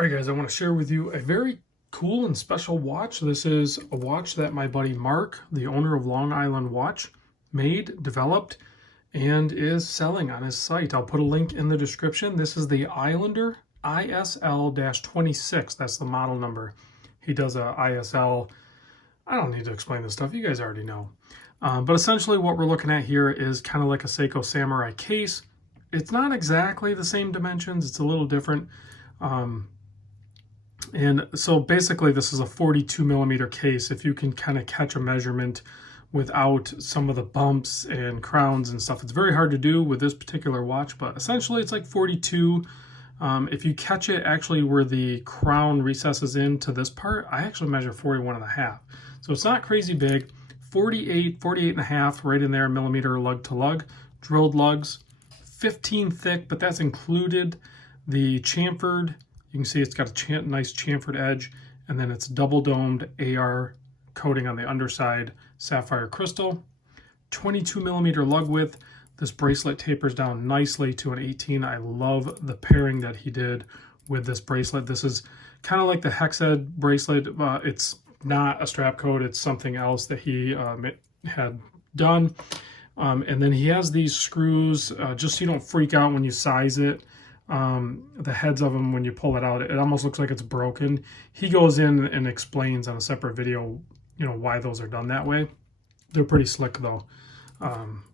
All right, guys, I want to share with you a very cool and special watch. This is a watch that my buddy Mark, the owner of Long Island Watch, made, developed, and is selling on his site. I'll put a link in the description. This is the Islander ISL-26. That's the model number. He does a ISL. I don't need to explain this stuff. You guys already know. But essentially what we're looking at here is kind of like a Seiko Samurai case. It's not exactly the same dimensions. It's a little different. And so basically this is a 42 millimeter case. If you can kind of catch a measurement without some of the bumps and crowns and stuff, it's very hard to do with this particular watch, but essentially it's like 42. If you catch it actually where the crown recesses into this part, I actually measure 41 and a half. So it's not crazy big. 48 and a half right in there, millimeter lug to lug, drilled lugs, 15 thick, but that's included the chamfered. You can see it's got a nice chamfered edge, and then it's double domed AR coating on the underside, sapphire crystal. 22 millimeter lug width. This bracelet tapers down nicely to an 18. I love the pairing that he did with this bracelet. This is kind of like the Hexed bracelet. It's not a strap coat, it's something else that he had done. And then he has these screws, just so you don't freak out when you size it. The heads of them, when you pull it out, it almost looks like it's broken. He goes in and explains on a separate video, you know, why those are done that way. They're pretty slick though.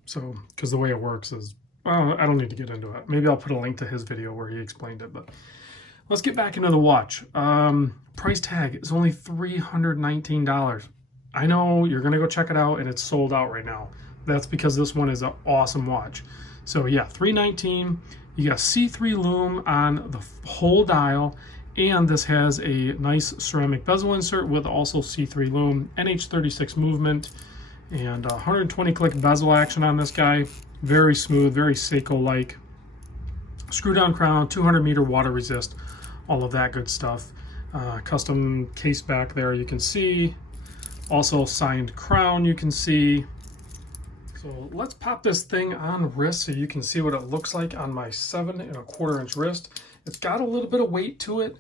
So, because the way it works is, well, I don't need to get into it. Maybe I'll put a link to his video where he explained it, but let's get back into the watch. Price tag is only $319. I know you're going to go check it out and it's sold out right now. That's because this one is an awesome watch. So yeah, $319. You got C3 lume on the whole dial, and this has a nice ceramic bezel insert with also C3 lume, NH36 movement, and 120 click bezel action on this guy. Very smooth, very Seiko-like. Screw down crown, 200 meter water resist, all of that good stuff. Custom case back there you can see. Also signed crown you can see. So let's pop this thing on wrist so you can see what it looks like on my 7 1/4 inch wrist. It's got a little bit of weight to it,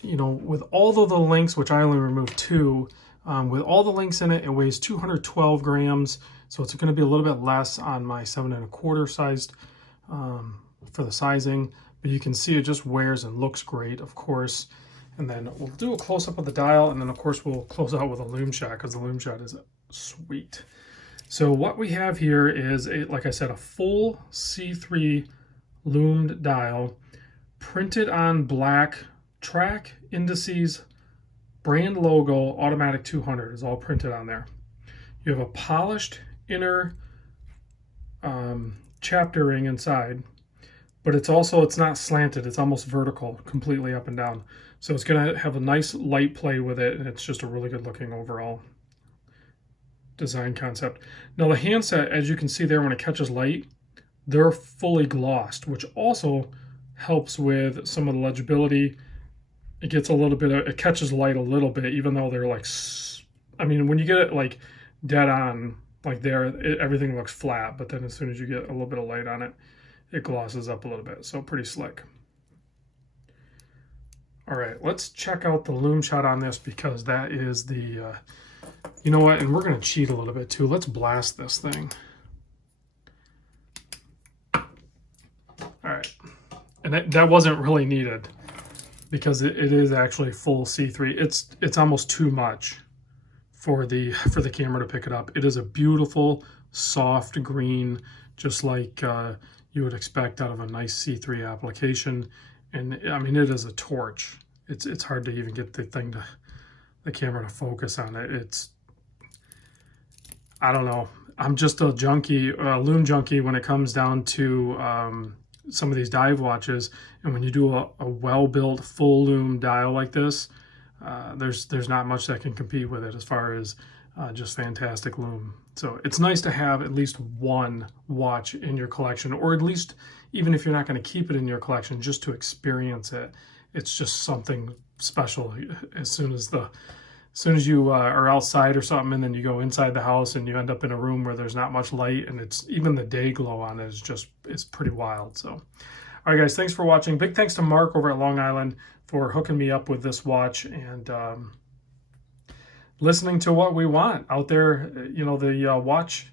you know, with all of the links, which I only removed 2. With all the links in it, it weighs 212 grams. So it's going to be a little bit less on my 7 1/4 sized for the sizing. But you can see it just wears and looks great, of course. And then we'll do a close-up of the dial, and then of course we'll close out with a Loom Shot because the Loom Shot is sweet. So what we have here is, like I said, a full C3 loomed dial, printed on black, track, indices, brand logo, automatic 200 is all printed on there. You have a polished inner chapter ring inside, but it's not slanted, it's almost vertical, completely up and down. So it's going to have a nice light play with it, and it's just a really good looking overall design concept. Now the handset, as you can see there, when it catches light, they're fully glossed, which also helps with some of the legibility. It gets a little bit of, it catches light a little bit, even though they're like, I mean, when you get it like dead on, like there, everything looks flat, but then as soon as you get a little bit of light on it, it glosses up a little bit. So pretty slick. All right, let's check out the Loom Shot on this, because that is the, you know what, and we're gonna cheat a little bit too. Let's blast this thing. All right, and that wasn't really needed because it is actually full C3. It's almost too much for the camera to pick it up. It is a beautiful, soft green, just like you would expect out of a nice C3 application. And I mean, it is a torch. It's hard to even get the camera to focus on it. I don't know. I'm just a junkie, a loom junkie when it comes down to some of these dive watches. And when you do a well-built full loom dial like this, there's not much that can compete with it as far as just fantastic loom. So it's nice to have at least one watch in your collection, or at least, even if you're not going to keep it in your collection, just to experience it. It's just something special. As soon as you are outside or something, and then you go inside the house and you end up in a room where there's not much light, and it's even the day glow on it is pretty wild. So All right, guys, thanks for watching. Big thanks to Mark over at Long Island for hooking me up with this watch and listening to what we want out there. You know, the watch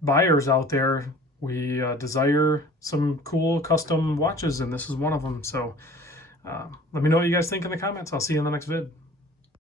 buyers out there, we desire some cool custom watches, and this is one of them. So let me know what you guys think in the comments. I'll see you in the next vid.